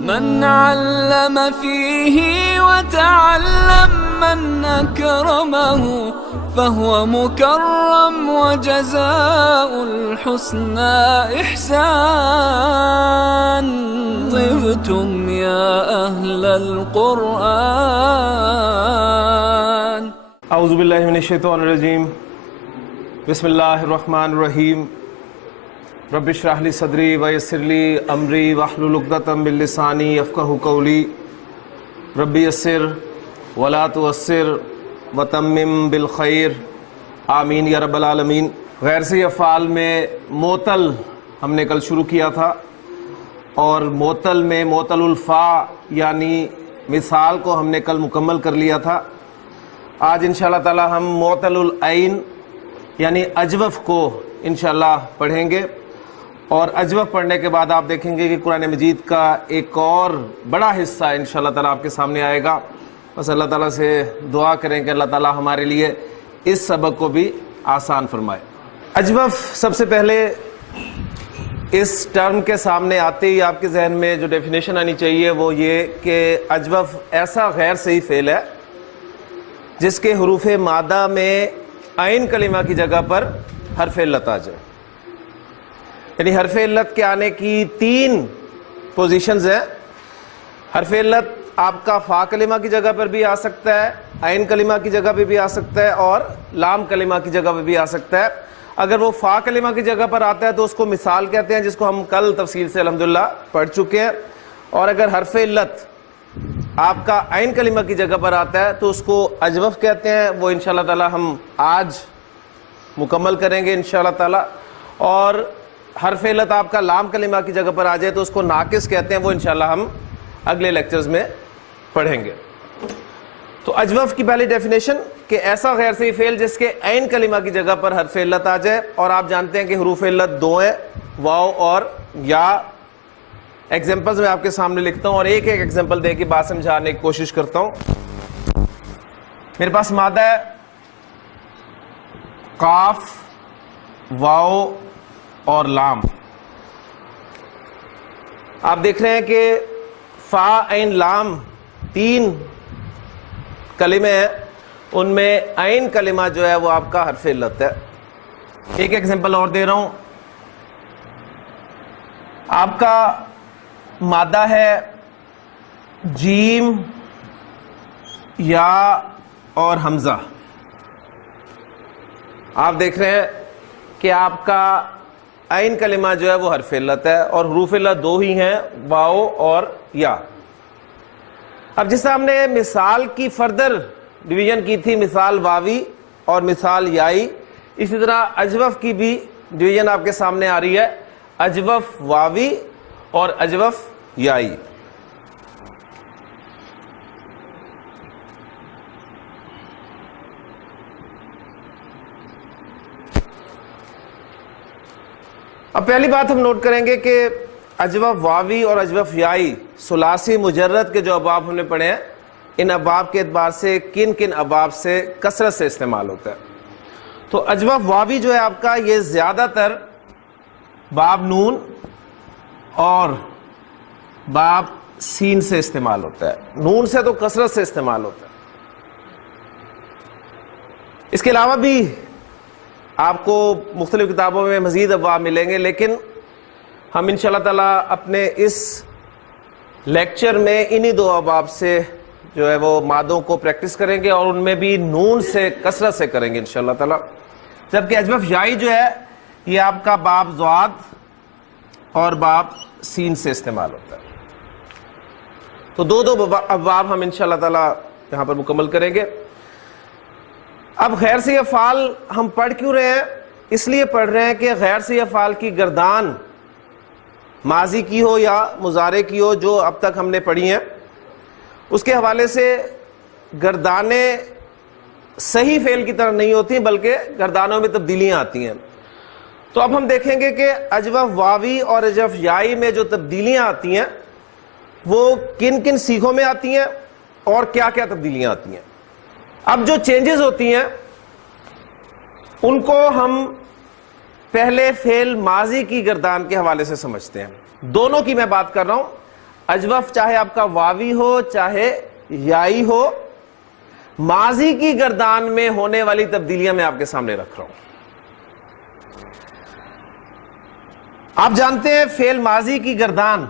من علم فيه وتعلم من أكرمه فهو مكرم وجزاء الحسنى إحسان. طبتم يا أهل القرآن. اعوذ باللہ من الشیطان الرجیم. بسم اللہ الرحمن الرحیم. رب اشرح لی صدری ویسر لی امری واحلل عقدۃ من لسانی یفقہوا قولی. رب یسر ولا تعسر وتمم بالخیر آمین یا رب العالمین. غیر سے افعال میں معطل ہم نے کل شروع کیا تھا، اور معطل میں معطل الفا یعنی مثال کو ہم نے کل مکمل کر لیا تھا. آج انشاءاللہ تعالی ہم معطل العین یعنی اجوف کو انشاءاللہ پڑھیں گے، اور اجوف پڑھنے کے بعد آپ دیکھیں گے کہ قرآن مجید کا ایک اور بڑا حصہ انشاءاللہ تعالی آپ کے سامنے آئے گا. بس اللہ تعالیٰ سے دعا کریں کہ اللہ تعالیٰ ہمارے لیے اس سبق کو بھی آسان فرمائے. اجوف سب سے پہلے اس ٹرم کے سامنے آتے ہی آپ کے ذہن میں جو ڈیفینیشن آنی چاہیے وہ یہ کہ اجوف ایسا غیر صحیح فعل ہے جس کے حروف مادہ میں عین کلمہ کی جگہ پر حرف علت آ جائے. یعنی حرف علت کے آنے کی تین پوزیشنز ہیں. حرف علت آپ کا فا کلمہ کی جگہ پر بھی آ سکتا ہے، عین کلمہ کی جگہ پہ بھی آ سکتا ہے، اور لام کلمہ کی جگہ پہ بھی آ سکتا ہے. اگر وہ فا کلمہ کی جگہ پر آتا ہے تو اس کو مثال کہتے ہیں، جس کو ہم کل تفصیل سے الحمدللہ پڑھ چکے ہیں. اور اگر حرف علت آپ کا عین کلمہ کی جگہ پر آتا ہے تو اس کو اجوف کہتے ہیں. وہ انشاءاللہ تعالی ہم آج مکمل کریں گے انشاءاللہ تعالی. اور حرف علت آپ کا لام کلمہ کی جگہ پر آ جائے تو اس کو ناقص کہتے ہیں. وہ انشاءاللہ ہم اگلے لیکچرز میں پڑھیں گے. تو اجوف کی پہلی ڈیفینیشن کہ ایسا غیر صحیح فعل جس کے عین کلمہ کی جگہ پر حرف علت آ جائے. اور آپ جانتے ہیں کہ حروف علت دو ہیں، واو اور یا. ایگزامپلز میں آپ کے سامنے لکھتا ہوں اور ایک ایک ایگزامپل دے کے بات سمجھانے کی کوشش کرتا ہوں. میرے پاس مادہ ہے قاف، واو اور لام. آپ دیکھ رہے ہیں کہ فا عین لام تین کلمے ہیں، ان میں عین کلمہ جو ہے وہ آپ کا حرف علت ہے. ایک ایگزامپل اور دے رہا ہوں. آپ کا مادہ ہے جیم، یا اور حمزہ. آپ دیکھ رہے ہیں کہ آپ کا عین کلمہ جو ہے وہ حرف علت ہے، اور حروف علت دو ہی ہیں، واو اور یا. اب جس طرح ہم نے مثال کی فردر ڈویژن کی تھی، مثال واوی اور مثال یائی، اسی طرح اجوف کی بھی ڈویژن آپ کے سامنے آ رہی ہے، اجوف واوی اور اجوف یائی. اب پہلی بات ہم نوٹ کریں گے کہ اجوف واوی اور اجوف یائی ثلاثی مجرد کے جو ابواب ہم نے پڑھے ہیں، ان ابواب کے اعتبار سے کن کن ابواب سے کثرت سے استعمال ہوتا ہے. تو اجوف واوی جو ہے آپ کا، یہ زیادہ تر باب نون اور باب سین سے استعمال ہوتا ہے. نون سے تو کثرت سے استعمال ہوتا ہے. اس کے علاوہ بھی آپ کو مختلف کتابوں میں مزید ابواب ملیں گے، لیکن ہم انشاءاللہ تعالیٰ اپنے اس لیکچر میں انہی دو ابواب سے جو ہے وہ مادوں کو پریکٹس کریں گے، اور ان میں بھی نون سے کثرت سے کریں گے انشاءاللہ تعالیٰ. جبکہ اجوف یائی جو ہے یہ آپ کا باب ضاد اور باب سین سے استعمال ہوتا ہے. تو دو ابواب ہم انشاءاللہ تعالیٰ یہاں پر مکمل کریں گے. اب غیر صحیح افعال ہم پڑھ کیوں رہے ہیں؟ اس لیے پڑھ رہے ہیں کہ غیر صحیح افعال کی گردان ماضی کی ہو یا مضارع کی ہو، جو اب تک ہم نے پڑھی ہیں، اس کے حوالے سے گردانیں صحیح فعل کی طرح نہیں ہوتی، بلکہ گردانوں میں تبدیلیاں آتی ہیں. تو اب ہم دیکھیں گے کہ اجوف واوی اور اجوف یائی میں جو تبدیلیاں آتی ہیں وہ کن کن سیغوں میں آتی ہیں اور کیا کیا تبدیلیاں آتی ہیں. اب جو چینجز ہوتی ہیں ان کو ہم پہلے فعل ماضی کی گردان کے حوالے سے سمجھتے ہیں. دونوں کی میں بات کر رہا ہوں، اجوف چاہے آپ کا واوی ہو چاہے یائی ہو، ماضی کی گردان میں ہونے والی تبدیلیاں میں آپ کے سامنے رکھ رہا ہوں۔ آپ جانتے ہیں فعل ماضی کی گردان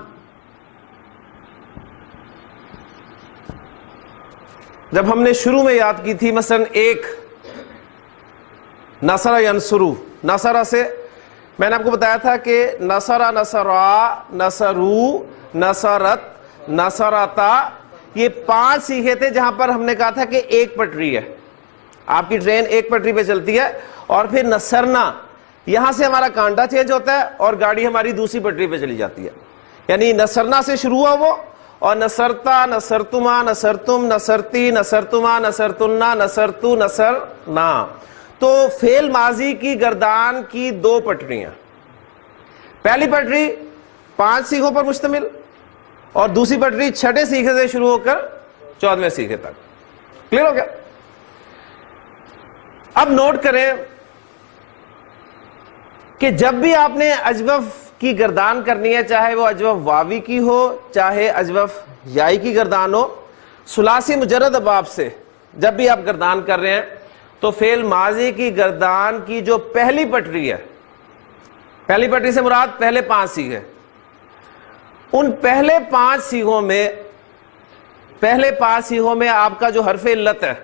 جب ہم نے شروع میں یاد کی تھی، مثلا ایک نصر ینصرو، نصرہ سے میں نے آپ کو بتایا تھا کہ نصرہ، نصرا، نصرو، نصرت، نصرتا، یہ 5 سیغے تھے جہاں پر ہم نے کہا تھا کہ ایک پٹری ہے، آپ کی ٹرین ایک پٹری پہ چلتی ہے، اور پھر نصرنا، یہاں سے ہمارا کانٹا چینج ہوتا ہے اور گاڑی ہماری دوسری پٹری پہ چلی جاتی ہے، یعنی نصرنا سے شروع ہوا وہ، اور نصرتا، نصرتما، نصرتم، نصرتی، نصرتما، نصرتنا، نصرتو، نصرنا۔ تو فعل ماضی کی گردان کی 2 پٹریاں، پہلی پٹری 5 سیغوں پر مشتمل، اور دوسری پٹری 6 سیغے سے شروع ہو کر 14ویں سیغے تک۔ کلیئر ہو گیا؟ اب نوٹ کریں کہ جب بھی آپ نے اجوف کی گردان کرنی ہے، چاہے وہ اجوف واوی کی ہو چاہے اجوف یائی کی گردان ہو، ثلاثی مجرد ابواب سے جب بھی آپ گردان کر رہے ہیں تو فعل ماضی کی گردان کی جو پہلی پٹری ہے، پہلی پٹری سے مراد پہلے 5 سیغے، ان پہلے 5 سیغوں میں آپ کا جو حرف علت ہے،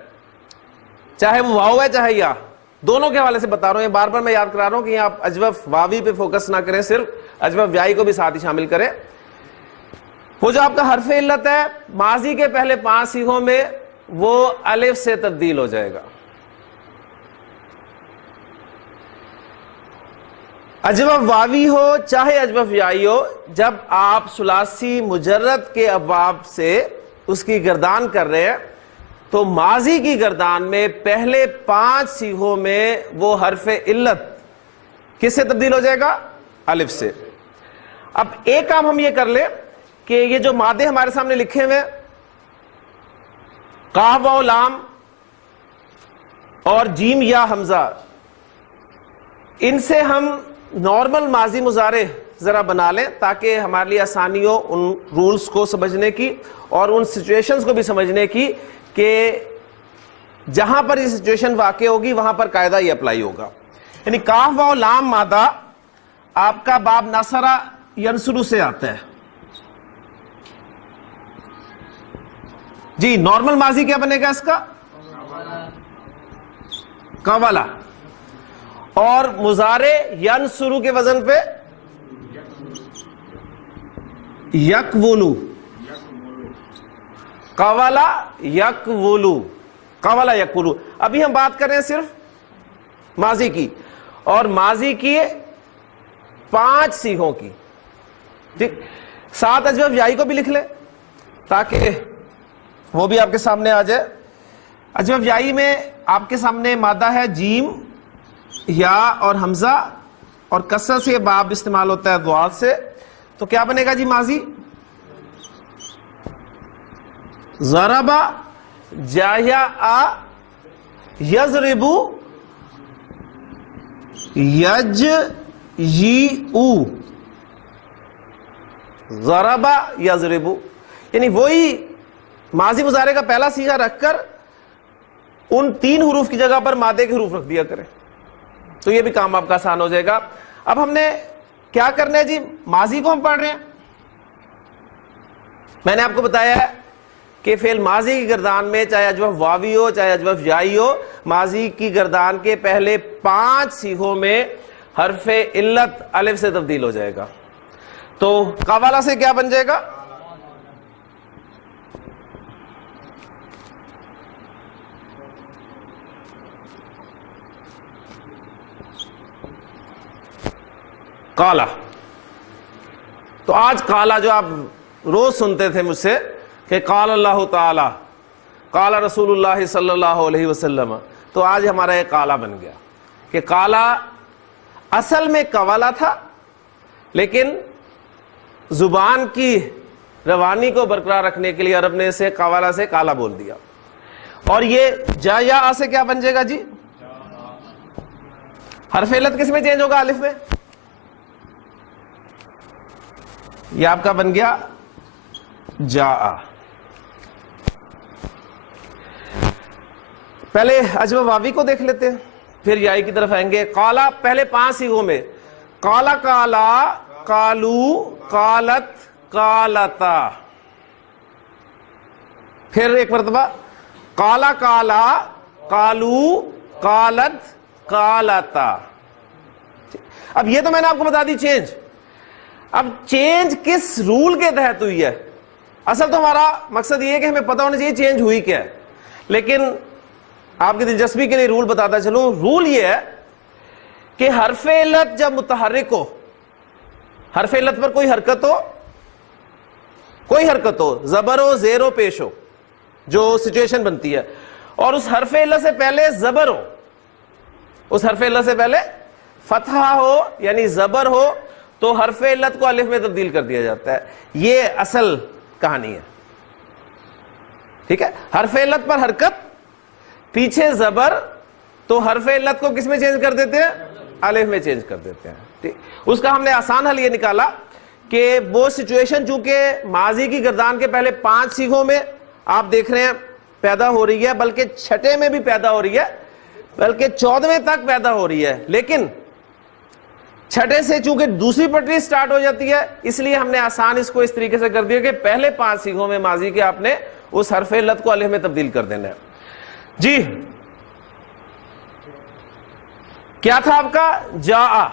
چاہے وہ واو ہے چاہے یا، دونوں کے حوالے سے بتا رہا ہوں، بار بار میں یاد کرا رہا ہوں کہ یہاں آپ اجوف واوی پہ فوکس نہ کریں، صرف اجوف یائی کو بھی ساتھ ہی شامل کریں۔ وہ جو آپ کا حرف علت ہے ماضی کے پہلے 5 سیغوں میں، وہ الف سے تبدیل ہو جائے گا۔ اجوف واوی ہو چاہے اجوف یائی ہو، جب آپ ثلاثی مجرد کے ابواب سے اس کی گردان کر رہے ہیں تو ماضی کی گردان میں پہلے 5 سیغوں میں وہ حرف علت کس سے تبدیل ہو جائے گا؟ الف سے۔ اب ایک کام ہم یہ کر لیں کہ یہ جو مادے ہمارے سامنے لکھے ہوئے قاف واو لام اور جیم یا حمزہ، ان سے ہم نارمل ماضی مضارع ذرا بنا لیں تاکہ ہمارے لیے آسانی ہو ان رولز کو سمجھنے کی اور ان سچویشنز کو بھی سمجھنے کی کہ جہاں پر یہ سچویشن واقع ہوگی وہاں پر قاعدہ یہ اپلائی ہوگا۔ یعنی کاف واو لام مادہ آپ کا باب نصرہ ینصرو سے آتا ہے جی، نارمل ماضی کیا بنے گا اس کا؟ قوالا، اور مضارع ینصرو کے وزن پہ یکولو، قوالا یکولو، قوالا یکولو۔ ابھی ہم بات کر رہے ہیں صرف ماضی کی، اور ماضی کی 5 سیغوں کی، ٹھیک۔ ساتھ اجوف یائی کو بھی لکھ لیں تاکہ وہ بھی آپ کے سامنے آ جائے۔ اجوف یائی میں آپ کے سامنے مادہ ہے جیم، یا اور حمزہ، اور کسر سے باب استعمال ہوتا ہے ضاد سے، تو کیا بنے گا جی ماضی؟ ضربا جایا یضربو یجیئو، ضربا یضربو، یعنی وہی ماضی مضارع کا پہلا صیغہ رکھ کر ان 3 حروف کی جگہ پر مادے کے حروف رکھ دیا کریں، تو یہ بھی کام آپ کا آسان ہو جائے گا۔ اب ہم نے کیا کرنا ہے جی؟ ماضی کو ہم پڑھ رہے ہیں، میں نے آپ کو بتایا ہے کہ فعل ماضی کی گردان میں چاہے اجوف واوی ہو چاہے اجوف یائی ہو، ماضی کی گردان کے پہلے 5 سیغوں میں حرف علت الف سے تبدیل ہو جائے گا۔ تو قوالا سے کیا بن جائے گا؟ قالا۔ تو آج قالا جو آپ روز سنتے تھے مجھ سے کہ قال اللہ تعالی، قال رسول اللہ صلی اللہ علیہ وسلم، تو آج ہمارا یہ قالا بن گیا کہ قالا اصل میں قوالا تھا، لیکن زبان کی روانی کو برقرار رکھنے کے لیے عرب نے اسے قوالا سے قالا بول دیا۔ اور یہ جا یا آ سے کیا بن جائے گا جی؟ حرف علت کس میں چینج ہوگا؟ الف میں۔ یہ آپ کا بن گیا جاء. پہلے اجوب واوی کو دیکھ لیتے ہیں پھر یائی کی طرف آئیں گے. قالا پہلے 5 صیغوں میں قالا قالا قالو قالت قالتا. پھر ایک مرتبہ قالا قالا قالو قالت قالتا. اب یہ تو میں نے آپ کو بتا دی چینج. اب چینج کس رول کے تحت ہوئی ہے؟ اصل تو ہمارا مقصد یہ ہے کہ ہمیں پتہ ہونا چاہیے چینج ہوئی کیا ہے, لیکن آپ کی دلچسپی کے لیے رول بتاتا چلوں. رول یہ ہے کہ حرف علت جب متحرک ہو, حرف علت پر کوئی حرکت ہو, زبر ہو زیر ہو پیش ہو, جو سچویشن بنتی ہے, اور اس حرف علت سے پہلے زبر ہو, اس حرف علت سے پہلے فتحہ ہو یعنی زبر ہو, تو حرف علت کو الف میں تبدیل کر دیا جاتا ہے. یہ اصل کہانی ہے. ٹھیک ہے, حرف علت پر حرکت, پیچھے زبر, تو حرف علت کو کس میں چینج کر دیتے ہیں؟ الف میں چینج کر دیتے ہیں. ٹھیک, اس کا ہم نے آسان حل یہ نکالا کہ وہ سچویشن چونکہ ماضی کی گردان کے پہلے 5 صیغوں میں آپ دیکھ رہے ہیں پیدا ہو رہی ہے, بلکہ چھٹے میں بھی پیدا ہو رہی ہے, بلکہ 14ویں تک پیدا ہو رہی ہے, لیکن چھٹے سے چونکہ دوسری پٹری سٹارٹ ہو جاتی ہے, اس لیے ہم نے آسان اس کو اس طریقے سے کر دیا کہ پہلے 5 صیغوں میں ماضی کے آپ نے اس حرف علت کو الف میں تبدیل کر دینا ہے. جی کیا تھا آپ کا؟ جاء,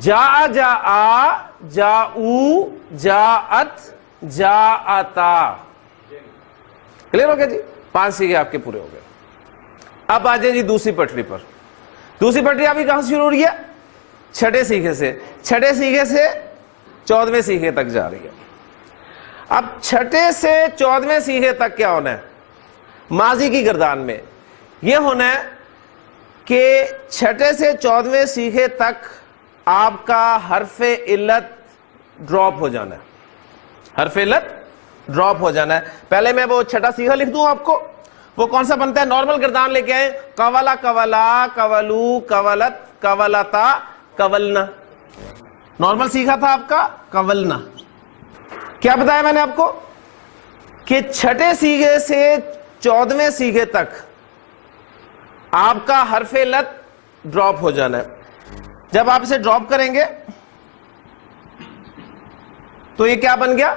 جاء جاء, جاؤ جاءت جاءتا. کلیئر ہو گیا جی؟ 5 صیغے آپ کے پورے ہو گئے. اب آ جائیں جی دوسری پٹری پر. دوسری پٹری آپ کی کہاں سے شروع ہو رہی ہے؟ چھٹے صیغے سے. چھٹے صیغے سے 14ویں صیغے تک جا رہی ہے. اب چھٹے سے 14ویں صیغے تک کیا ہونا ہے ماضی کی گردان میں؟ یہ ہونا ہے کہ چھٹے سے 14ویں صیغے تک آپ کا حرف علت ڈراپ ہو جانا ہے. حرف علت ڈراپ ہو جانا ہے. پہلے میں وہ چھٹا صیغہ لکھ دوں آپ کو, وہ کون سا بنتا ہے؟ نارمل گردان لے کے آئے, قولا قولا قولو قولت قولتا قولنا. نارمل صیغہ تھا آپ کا قولنا. کیا بتایا میں نے آپ کو کہ چھٹے صیغے سے 14ویں صیغے تک آپ کا حرف علت ڈراپ ہو جانا ہے. جب آپ اسے ڈراپ کریں گے تو یہ کیا بن گیا؟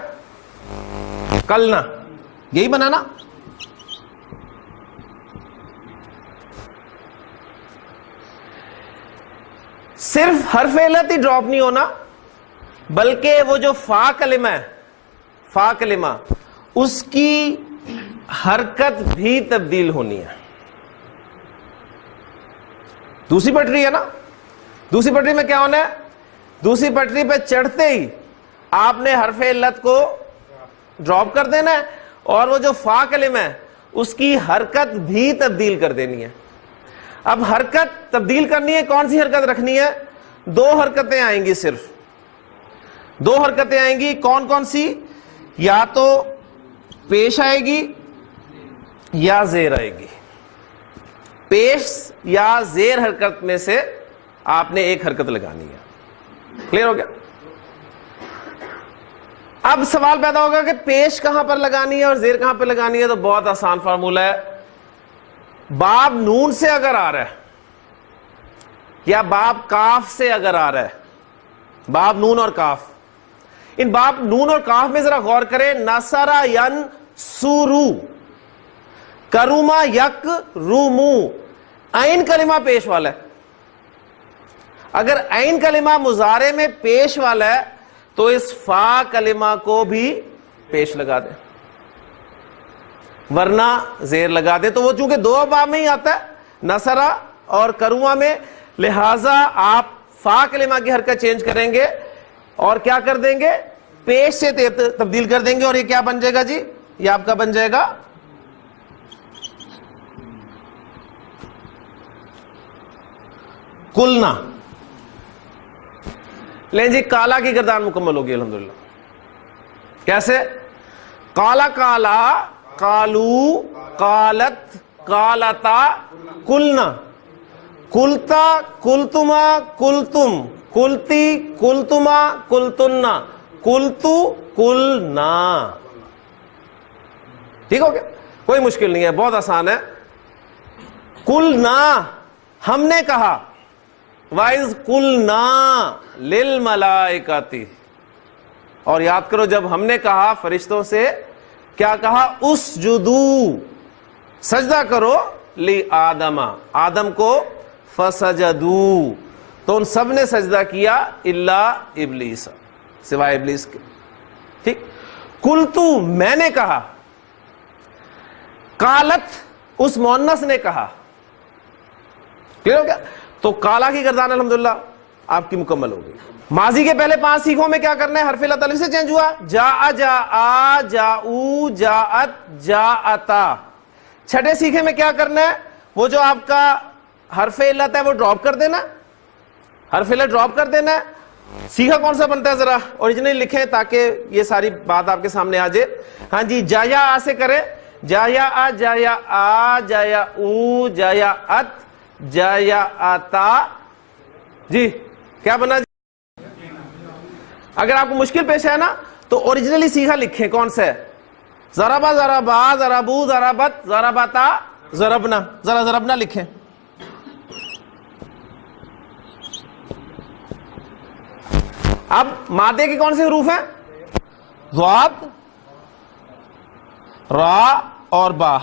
قلنا. یہی بنا نا. صرف حرف علت ہی ڈراپ نہیں ہونا, بلکہ وہ جو فا کلمہ ہے, فا کلمہ, اس کی حرکت بھی تبدیل ہونی ہے. دوسری پٹری ہے نا, دوسری پٹری میں کیا ہونا ہے؟ دوسری پٹری پہ چڑھتے ہی آپ نے حرف علت کو ڈراپ کر دینا ہے, اور وہ جو فا کلمہ ہے اس کی حرکت بھی تبدیل کر دینی ہے. اب حرکت تبدیل کرنی ہے, کون سی حرکت رکھنی ہے؟ 2 حرکتیں آئیں گی, صرف 2 حرکتیں آئیں گی. کون کون سی؟ یا تو پیش آئے گی یا زیر آئے گی. پیش یا زیر حرکت میں سے آپ نے ایک حرکت لگانی ہے. کلیئر ہو گیا؟ اب سوال پیدا ہوگا کہ پیش کہاں پر لگانی ہے اور زیر کہاں پہ لگانی ہے. تو بہت آسان فارمولہ ہے. باب نون سے اگر آ رہا ہے یا باب کاف سے اگر آ رہا ہے, باب نون اور کاف, ان باب نون اور کاف میں ذرا غور کریں. نصرا ینصرو, کروما یک رومو, عین کلمہ پیش والا ہے. اگر عین کلمہ مضارع میں پیش والا ہے تو اس فا کلمہ کو بھی پیش لگا دیں, ورنہ زیر لگا دیں. تو وہ چونکہ 2 باب میں ہی آتا ہے, نصرہ اور کروما میں, لہذا آپ فا کلمہ کی حرکت چینج کریں گے اور کیا کر دیں گے؟ پیش سے تبدیل کر دیں گے. اور یہ کیا بن جائے گا جی؟ یہ آپ کا بن جائے گا کلنا. لیں جی, کالا کی گردان مکمل ہوگی الحمدللہ. کیسے؟ کالا کالا قالو قالت قالتا قلنا, قلتا قلتما قلتم, قلتی قلتما قلتن, قلتو قلنا. ٹھیک ہو گیا, کوئی مشکل نہیں ہے, بہت آسان ہے. قلنا ہم نے کہا, وَإِذْ قُلْنَا لِلْمَلَائِكَةِ, اور یاد کرو جب ہم نے کہا فرشتوں سے, کیا کہا؟ اسجدو, سجدہ کرو, لی آدم, آدم کو, فسجدو, تو ان سب نے سجدہ کیا, الا ابلیس, سوائے ابلیس کے. ٹھیک. قلتو میں نے کہا, قالت اس مؤنث نے کہا. کلیئر ہو گیا؟ تو کالا کی گردان الحمدللہ آپ کی مکمل ہو گئی. ماضی کے پہلے 5 سیکھوں میں کیا کرنا ہے؟ حرف علت الف سے چینج ہوا, جاء جاء, جاؤ, جاءت, جاءتا. چھٹے سیکھے میں کیا کرنا ہے؟ وہ جو آپ کا حرف علت ہے وہ ڈراپ کر دینا, حرف علت ڈراپ کر دینا ہے. سیکھا کون سا بنتا ہے ذرا اوریجنلی لکھیں تاکہ یہ ساری بات آپ کے سامنے آ جائے. ہاں جی, جایا آ سے کریں, جایا آ, جایا آ, جایا او, جایا ات, جایا آتا. جی کیا بنا؟ اگر آپ کو مشکل پیش ہے نا تو اوریجنلی سیکھا لکھیں کون سا ہے؟ ضربا, ضربا, ضربو, ضربت, ضربتا, ضربنا. ذرا ضربنا لکھیں. اب مادے کے کون سے حروف ہیں؟ ضاد, را اور با,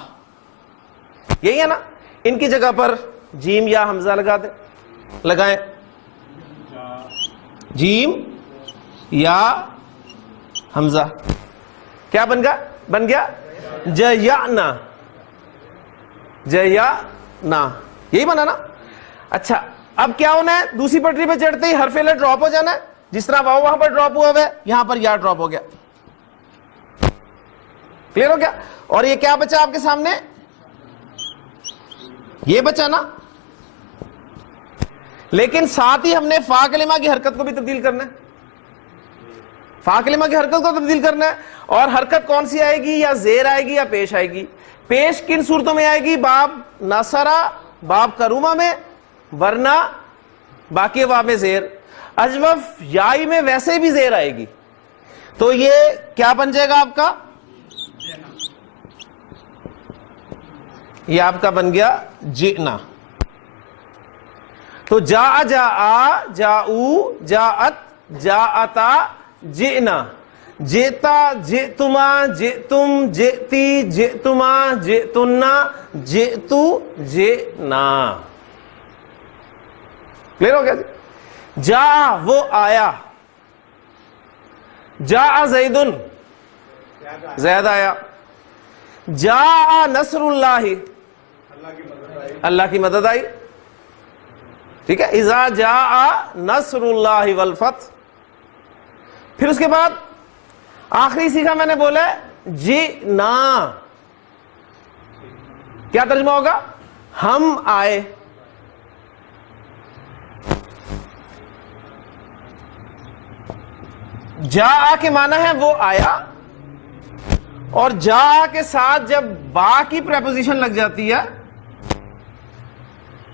یہی ہے نا. ان کی جگہ پر جیم یا حمزہ لگا دیں, لگائیں. جیم یا حمزہ, کیا بن گیا؟ بن گیا جیانا, جیانا, یہی بنا نا. اچھا اب کیا ہونا ہے؟ دوسری پٹری پہ چڑھتے ہی حرف علت ڈراپ ہو جانا ہے. جس طرح واؤ وہاں پر ڈراپ ہوا ہے, یہاں پر یا ڈراپ ہو گیا. کلیئر ہو گیا؟ اور یہ کیا بچا آپ کے سامنے؟ یہ بچا نا. لیکن ساتھ ہی ہم نے فا کلمہ کی حرکت کو بھی تبدیل کرنا ہے, فا کلمہ کی حرکت کو تبدیل کرنا ہے. اور حرکت کون سی آئے گی؟ یا زیر آئے گی یا پیش آئے گی؟ پیش کن صورتوں میں آئے گی؟ باب نصرہ, باب کرومہ میں, ورنہ باقی باب میں زیر. اجوف یائی میں ویسے بھی زیر آئے گی. تو یہ کیا بن جائے گا آپ کا؟ یہ آپ کا بن گیا جئنا. تو جاء جاء, جاؤ, جاءت, جاءتا, جئنا, جئتا, جئتما, جئتم, جئتی, جئتما, جئتنا, جئتو, جئنا. کلیئر ہو گیا جی؟ جاء وہ آیا, جاء زیدن, زید آیا. جاء نصر اللہ, اللہ کی مدد آئی. ٹھیک ہے, اذا جاء نصر اللہ والفتح. پھر اس کے بعد آخری سیکھا میں نے بولا جئنا, کیا ترجمہ ہوگا؟ ہم آئے. جاء کے معنی ہے وہ آیا, اور جاء کے ساتھ جب با کی پریپوزیشن لگ جاتی ہے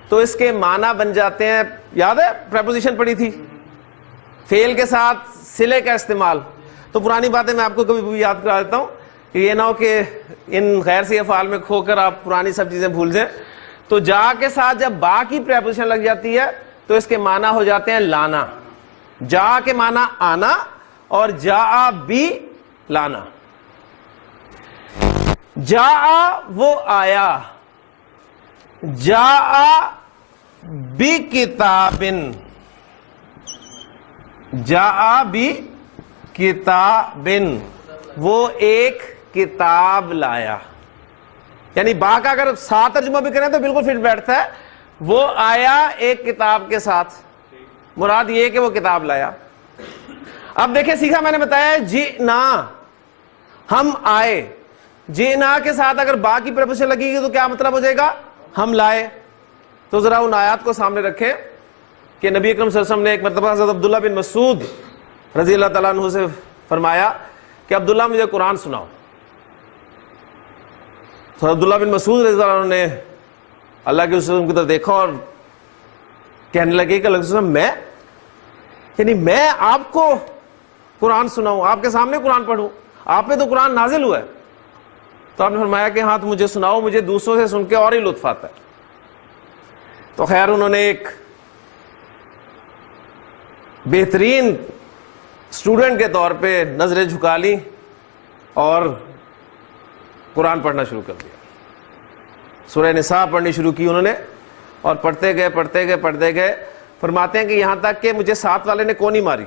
تو اس کے معنی بن جاتے ہیں. یاد ہے پریپوزیشن پڑھی تھی, فعل کے ساتھ صلے کا استعمال. تو پرانی باتیں میں آپ کو کبھی بھی یاد کرا دیتا ہوں کہ یہ نہ ہو کہ ان غیر سی افعال میں کھو کر آپ پرانی سب چیزیں بھول جائیں. تو جا کے ساتھ جب با کی پریپوزیشن لگ جاتی ہے تو اس کے معنی ہو جاتے ہیں لانا. جا کے معنی آنا اور جا بھی لانا. جا وہ آیا, جا بی کتابن, جا بی کتابن, وہ ایک کتاب لایا. یعنی با کا اگر ساتھ ترجمہ بھی کریں تو بالکل فٹ بیٹھتا ہے. وہ آیا ایک کتاب کے ساتھ, مراد یہ کہ وہ کتاب لایا. اب دیکھیں سیکھا میں نے بتایا جئنا, ہم آئے. جئنا کے ساتھ اگر با کی پریپوزیشن لگے گی تو کیا مطلب ہو جائے گا؟ ہم لائے. تو ذرا ان آیات کو سامنے رکھیں کہ نبی اکرم صلی اللہ علیہ وسلم نے ایک مرتبہ حضرت عبداللہ بن مسعود رضی اللہ تعالیٰ عنہ سے فرمایا کہ عبداللہ مجھے قرآن سناؤ. تو عبداللہ بن مسعود رضی اللہ عنہ نے اللہ کے رسول کی طرف دیکھا اور کہنے لگے کہ اللہ کے رسول میں یعنی میں آپ کو قرآن سناؤں، آپ کے سامنے قرآن پڑھوں، آپ پہ تو قرآن نازل ہوا ہے؟ تو آپ نے فرمایا کہ ہاں تو مجھے سناؤ، مجھے دوسروں سے سن کے اور ہی لطف آتا ہے۔ تو خیر انہوں نے ایک بہترین اسٹوڈنٹ کے طور پہ نظریں جھکا لی اور قرآن پڑھنا شروع کر دیا۔ سورہ نساء پڑھنی شروع کی انہوں نے، اور پڑھتے گئے، فرماتے ہیں کہ یہاں تک کہ مجھے ساتھ والے نے کونی ماری،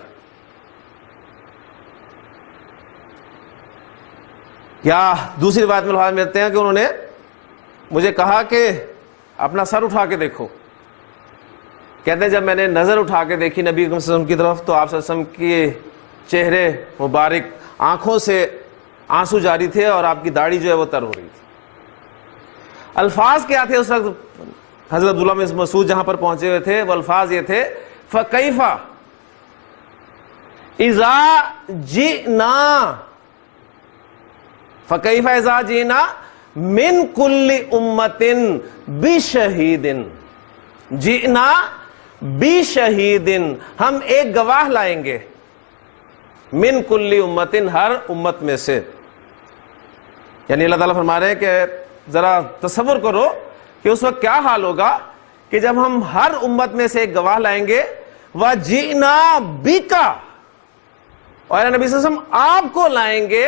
یا دوسری روایت میں الفاظ ملتے ہیں کہ انہوں نے مجھے کہا کہ اپنا سر اٹھا کے دیکھو۔ کہتے ہیں جب میں نے نظر اٹھا کے دیکھی نبی صلی اللہ علیہ وسلم کی طرف تو آپ صلی اللہ علیہ وسلم کے چہرے مبارک آنکھوں سے آنسو جاری تھے اور آپ کی داڑھی جو ہے وہ تر ہو رہی تھی۔ الفاظ کیا تھے اس وقت حضرت عبداللہ بن مسعود جہاں پر پہنچے ہوئے تھے؟ وہ الفاظ یہ تھے فَكَيْفَ إِذَا جِئْنَا فَكَيْفَ إِذَا جِئْنَا مِن كُلِّ أُمَّةٍ بِشَهِيدٍ جِئْنَا بِشَهِيدٍ، ہم ایک گواہ لائیں گے، من کل امتن، ہر امت میں سے۔ یعنی اللہ تعالیٰ فرما رہے ہیں کہ ذرا تصور کرو کہ اس وقت کیا حال ہوگا کہ جب ہم ہر امت میں سے ایک گواہ لائیں گے، وَجِئْنَا بِكَ، اور نبی صلی اللہ علیہ وسلم آپ کو لائیں گے،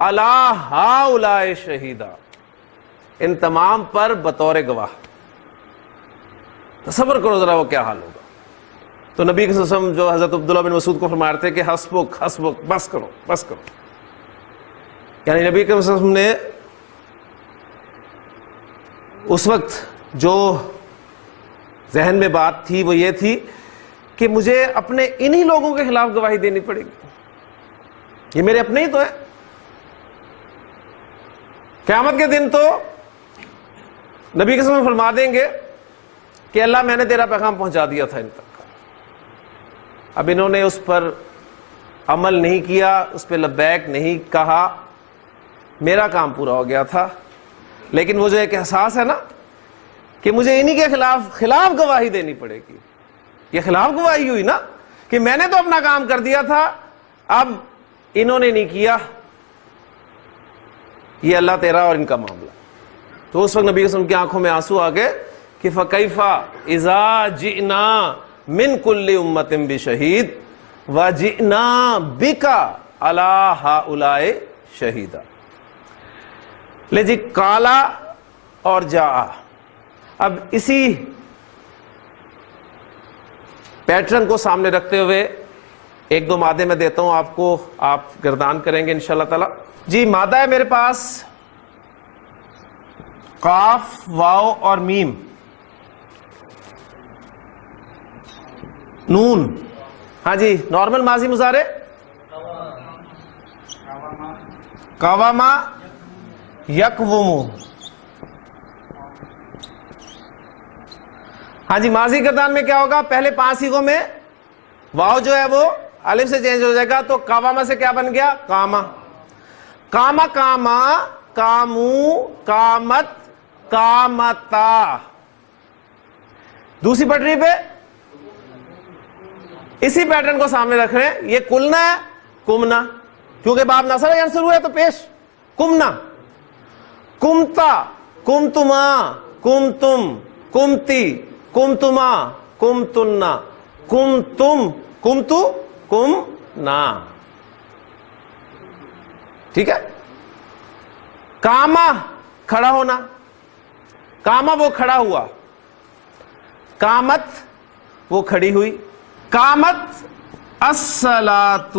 عَلَىٰ هَٰؤُلَاءِ شَهِيدًا، ان تمام پر بطور گواہ۔ تصور کرو ذرا وہ کیا حال ہوگا۔ تو نبی صلی اللہ علیہ وسلم جو حضرت عبداللہ بن مسعود کو فرما رہے تھے کہ حسبک حسبک، بس کرو بس کرو، یعنی نبی صلی اللہ علیہ وسلم نے اس وقت جو ذہن میں بات تھی وہ یہ تھی کہ مجھے اپنے انہی لوگوں کے خلاف گواہی دینی پڑے گی، یہ میرے اپنے ہی تو ہیں۔ قیامت کے دن تو نبی کے سامنے فرما دیں گے کہ اللہ میں نے تیرا پیغام پہنچا دیا تھا ان تک، اب انہوں نے اس پر عمل نہیں کیا، اس پہ لبیک نہیں کہا، میرا کام پورا ہو گیا تھا۔ لیکن وہ جو ایک احساس ہے نا کہ مجھے انہی کے خلاف گواہی دینی پڑے گی، یہ خلاف گواہی ہوئی نا کہ میں نے تو اپنا کام کر دیا تھا، اب انہوں نے نہیں کیا، یہ اللہ تیرا اور ان کا معاملہ۔ تو اس وقت نبی صلی اللہ علیہ وسلم کی آنکھوں میں آنسو آ گئے کہ فَكَيْفَ إِذَا جِئْنَا مِن كُلِّ أُمَّةٍ بِشَهِيدٍ وَجِئْنَا بِكَ عَلَىٰ هَٰؤُلَاءِ شَهِيدًا۔ لے جی کالا اور جا، اب اسی پیٹرن کو سامنے رکھتے ہوئے ایک دو مادے میں دیتا ہوں آپ کو، آپ گردان کریں گے انشاءاللہ تعالی۔ جی مادہ ہے میرے پاس قاف، واو اور میم، نون، ہاں جی نارمل ماضی مضارع، قواما یقومو، ہاں جی ماضی گردان میں کیا ہوگا؟ پہلے 5 صیغوں میں واو جو ہے وہ الف سے چینج ہو جائے گا، تو قواما سے کیا بن گیا؟ قاما، قاما قاما، قامو، قامت، قامتا۔ دوسری پٹری پہ اسی پیٹرن کو سامنے رکھ رہے ہیں، یہ کلنا ہے، کمنا، کیونکہ باب نصر ینصر ہوا ہے تو پیش کمنا، کمتا، کمتما، کمتم، کمتی، کمتما، کمتنا، کمتم، کمتو، کمنا، ٹھیک ہے۔ کاما کھڑا ہونا، کاما وہ کھڑا ہوا، کامت وہ کھڑی ہوئی، کامت الصلاۃ،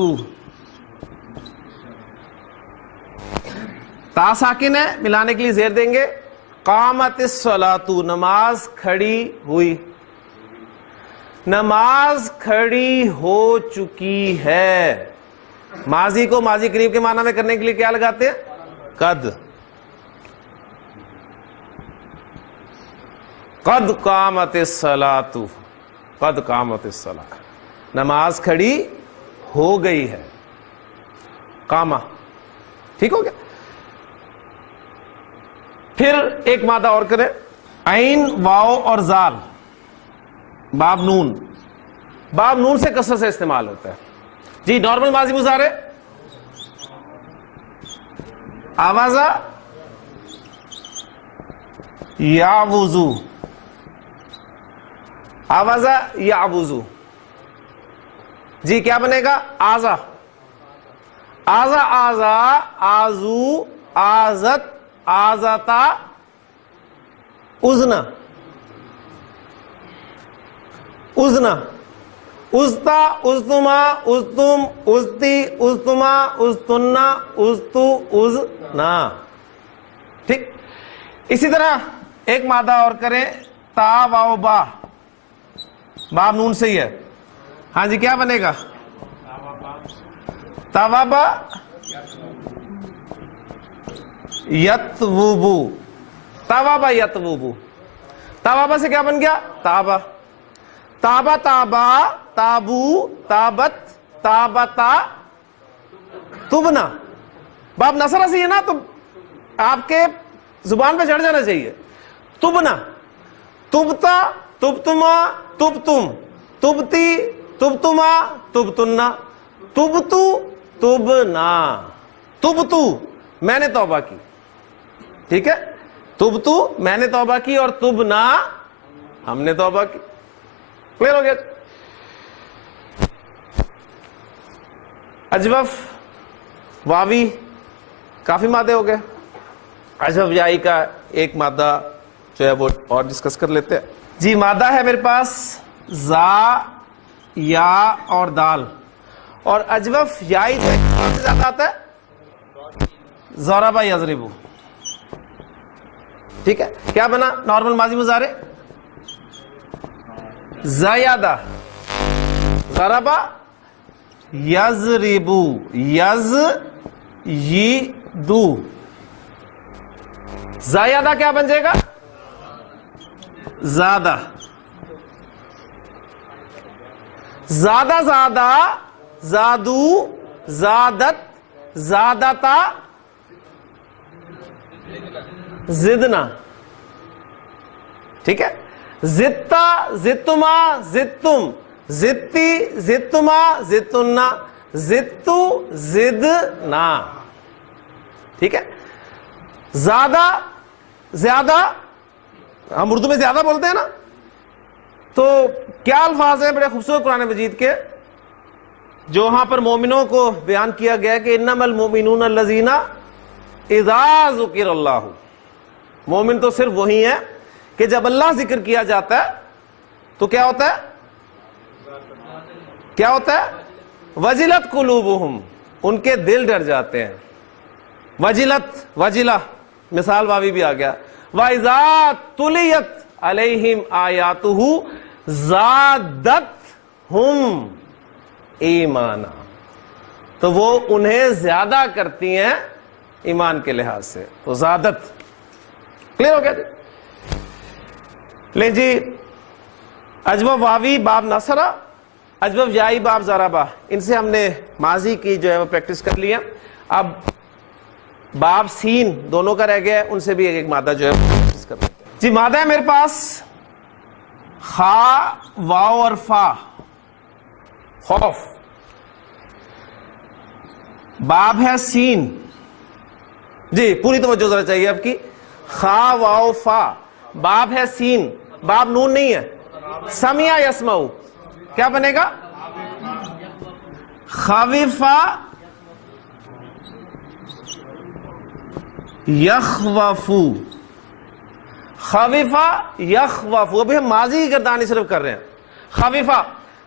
تا ساکن ہے ملانے کے لیے زیر دیں گے، قامت الصلاۃ، نماز کھڑی ہوئی، نماز کھڑی ہو چکی ہے۔ ماضی کو ماضی قریب کے معنی میں کرنے کے لیے کیا لگاتے ہیں؟ قد، قد قامت الصلاۃ، قد قامت الصلاۃ، نماز کھڑی ہو گئی ہے، قامہ، ٹھیک ہو گیا۔ پھر ایک مادہ اور کریں، عین، واو اور زال، باب نون، باب نون سے کثرت سے استعمال ہوتا ہے، جی نارمل ماضی مضارع آوازہ یعوذو، آوازہ یعوذو، جی کیا بنے گا؟ آزا، آزا آزا، آزو، آزت، آزتا، اذنا، اذنا، ازتا، ازتما، ازتم، ازتی، ازتما، ازتنا، ازتو، ازنا، ٹھیک. اسی طرح ایک مادہ اور کریں، تا واو با، باب نون سے ہی ہے. ہاں جی کیا بنے گا؟ توابا یتوبو، توابا یتوبو، توابا سے کیا بن گیا؟ تابا، تابا تابا، تابو، تابت، تابتا، تبنا. باب نصرہ سے ہے نا، تو آپ کے زبان پہ چڑھ جانا چاہیے. تبنا، تبتا، تبتما، تبتم، تبتی، تبتما، تبتنا، تبتو، تبنا. تبتو میں نے توبہ کی، ٹھیک ہے، تبتو میں نے توبہ کی، اور تبنا ہم نے توبہ کی. کلیئر ہو گیا؟ اجوف واوی کافی مادے ہو گئے. اجوف یائی کا ایک مادہ جو ہے وہ اور ڈسکس کر لیتے ہیں. جی مادہ ہے میرے پاس زا، یا اور دال. اور اجوف یائی جو کون سے زیادہ آتا ہے؟ ضربا یضربو. ٹھیک ہے، کیا بنا؟ نارمل ماضی مضارع زیادہ، ضربا یضربو، یزیدو. زیادہ کیا بن جائے گا؟ زیادہ، زیادہ زیادہ، زادو، زادت، زادتا، زدنا. ٹھیک ہے، زدتا، زدتما، زدتم، زدتی، زدتما، زدتنا، زدتو، زدنا. ٹھیک ہے، زیادہ، زیادہ ہم اردو میں زیادہ بولتے ہیں نا، تو کیا الفاظ ہیں بڑے خوبصورت قرآن مجید کے جو وہاں پر مومنوں کو بیان کیا گیا کہ انما المؤمنون الذین اذا ذکر اللہ. مومن تو صرف وہی ہے کہ جب اللہ ذکر کیا جاتا ہے تو کیا ہوتا ہے؟ کیا ہوتا ہے؟ وجلت قلوبہم، ان کے دل ڈر جاتے ہیں. وجلت، وجلہ مثال واوی بھی آ گیا. وَإِذَا تُلِيَتْ عَلَيْهِمْ آيَاتُهُ زَادَتْهُمْ ایمانا. تو وہ انہیں زیادہ کرتی ہیں ایمان کے لحاظ سے. تو زادت. کلیئر ہو گیا جی؟ لیں جی، اجوف واوی باب نصرہ، اجوف یائی باب ضربہ، ان سے ہم نے ماضی کی جو ہے وہ پریکٹس کر لی ہے. اب باب سین دونوں کا رہ گیا ہے، ان سے بھی ایک مادہ جو ہے پریکٹس کر لیتے ہیں. جی مادہ ہے میرے پاس خا، واو اور فا. خوف. باب ہے سین. جی پوری توجہ ذرا چاہیے آپ کی. خا، واو، فا. باب ہے سین، باب نون نہیں ہے. سمع یسمع کیا بنے گا؟ خوفا یخوفو. خوفا یخوفو. ابھی ہم ماضی کی گردانی صرف کر رہے ہیں. خوفا.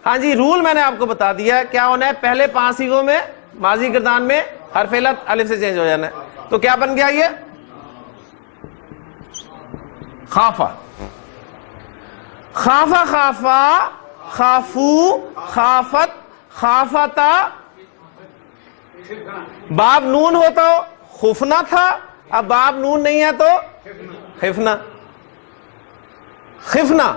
ہاں جی رول میں نے آپ کو بتا دیا ہے کیا ہونا ہے. پہلے 5 صیغوں میں ماضی گردان میں حرف علت الف سے چینج ہو جانا ہے. تو کیا بن گیا یہ؟ خافا. خافا، خافا، خافو، خافت، خافتا. باب نون ہو تو خفنا تھا، اب باب نون نہیں ہے تو خفنا. خفنا.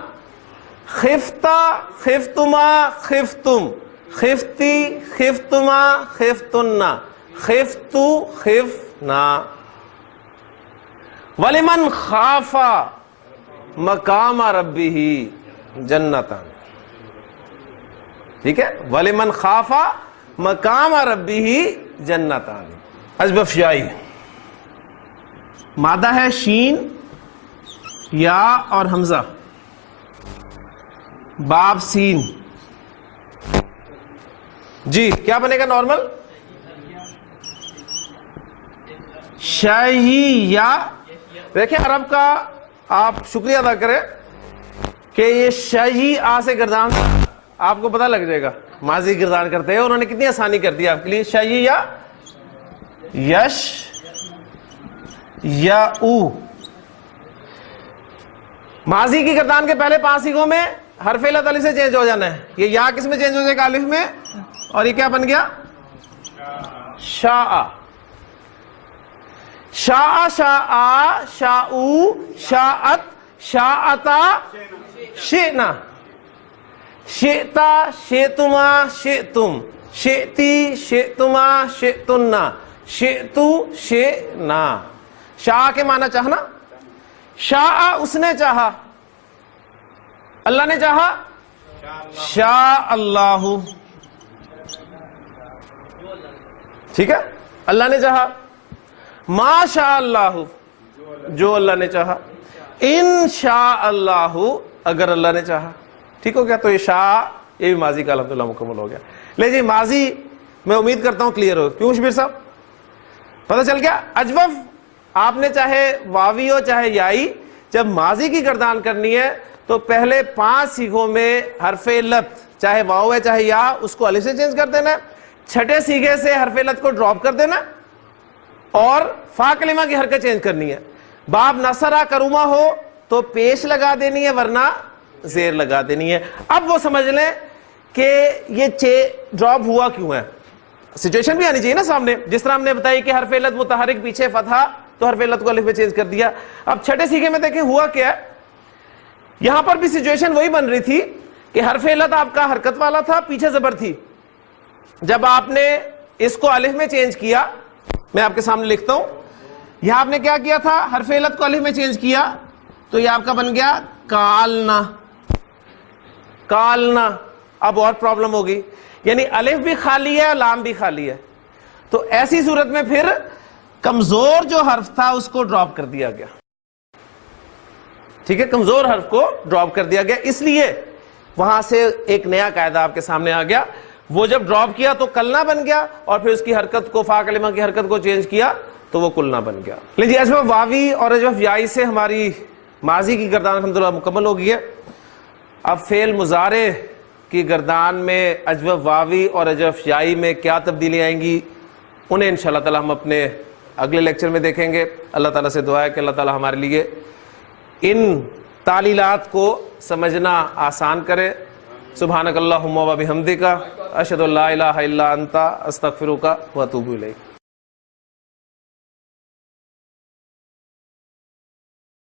خفتا، خفتما، خفتم، خفتی، خفتما، خفتنا، خفتو، خفنا. وَلِمَنْ خَافَ مَقَامَ رَبِّهِ جَنَّتًا. ٹھیک ہے، وَلِمَنْ خَافَ مقام ربہ جنتان. اجوف یائی مادہ ہے شین یا اور حمزہ باب سین. جی کیا بنے گا نارمل؟ شاہی یا. دیکھیں عرب کا آپ شکریہ ادا کریں کہ یہ شاہی آ سے گردان آپ کو پتہ لگ جائے گا ماضی گردان کرتے ہیں. انہوں نے کتنی آسانی کر دی آپ کے لیے. شاہی یا یش یا او. ماضی کی گردان کے پہلے 5 سیغوں میں حرف علت الف سے چینج ہو جانا ہے. یہ یا کس میں چینج ہو جائے گا؟ الف میں. اور یہ کیا بن گیا؟ شاء. شاء شاء شاءو شاءت شاءتا شئنا شئتا شئتما شئتم شئتی شئتما شئتنا شئتو شئنا. شاء کے معنی چاہنا. شاء اس نے چاہا. اللہ نے چاہا. شاء اللہ. ٹھیک ہے. اللہ نے چاہا. ما شاء اللہ جو اللہ نے چاہا. ان شاء اللہ اگر اللہ نے چاہا. ٹھیک ہو گیا. تو یہ شاء یہ بھی ماضی کا الحمدللہ مکمل ہو گیا. لے جی ماضی میں امید کرتا ہوں کلیئر ہو. کیوں شبیر صاحب پتہ چل گیا؟ اجوف آپ نے چاہے واوی ہو چاہے یائی جب ماضی کی گردان کرنی ہے تو پہلے 5 سیغوں میں حرف علت چاہے واو ہے چاہے یا اس کو الف سے چینج کر دینا. چھٹے سیغے سے حرف علت کو ڈراپ کر دینا اور فا کلمہ کی حرکت چینج کرنی ہے. باب نصرہ کروما ہو تو پیش لگا دینی ہے ورنہ زیر لگا دینی ہے. اب وہ سمجھ لیں کہ یہ ڈراپ ہوا کیوں ہے. سچویشن بھی آنی چاہیے نا سامنے. جس طرح ہم نے بتائی کہ حرف علت متحرک پیچھے فتحہ تو حرف علت کو الف میں چینج کر دیا. اب چھٹے سیغے میں دیکھیں ہوا کیا ہے. یہاں پر بھی سچویشن وہی بن رہی تھی کہ حرف علت آپ کا حرکت والا تھا پیچھے زبر تھی. جب آپ نے اس کو الف میں چینج کیا میں آپ کے سامنے لکھتا ہوں. یہاں آپ نے کیا کیا تھا؟ حرف علت کو الف میں چینج کیا تو یہ آپ کا بن گیا کالنا. کالنا. اب اور پرابلم ہوگی یعنی الف بھی خالی ہے لام بھی خالی ہے. تو ایسی صورت میں پھر کمزور جو حرف تھا اس کو ڈراپ کر دیا گیا. ٹھیک ہے. کمزور حرف کو ڈراپ کر دیا گیا. اس لیے وہاں سے ایک نیا قاعدہ آپ کے سامنے آ گیا. وہ جب ڈراپ کیا تو کلنا بن گیا اور پھر اس کی حرکت کو فا کلمہ کی حرکت کو چینج کیا تو وہ کلنا بن گیا. لیجیے اجوف واوی اور اجوف یائی سے ہماری ماضی کی گردان الحمدللہ مکمل ہو گئی ہے. اب فعل مضارع کی گردان میں اجوف واوی اور اجوف یائی میں کیا تبدیلی آئیں گی انہیں انشاءاللہ تعالی ہم اپنے اگلے لیکچر میں دیکھیں گے. اللہ تعالیٰ سے دعا ہے کہ اللہ تعالیٰ ہمارے لیے ان تعلیلات کو سمجھنا آسان کرے. سبحانک اللہم و بحمدک اشہد ان لا الہ الا انت استغفرک و اتوب الیک.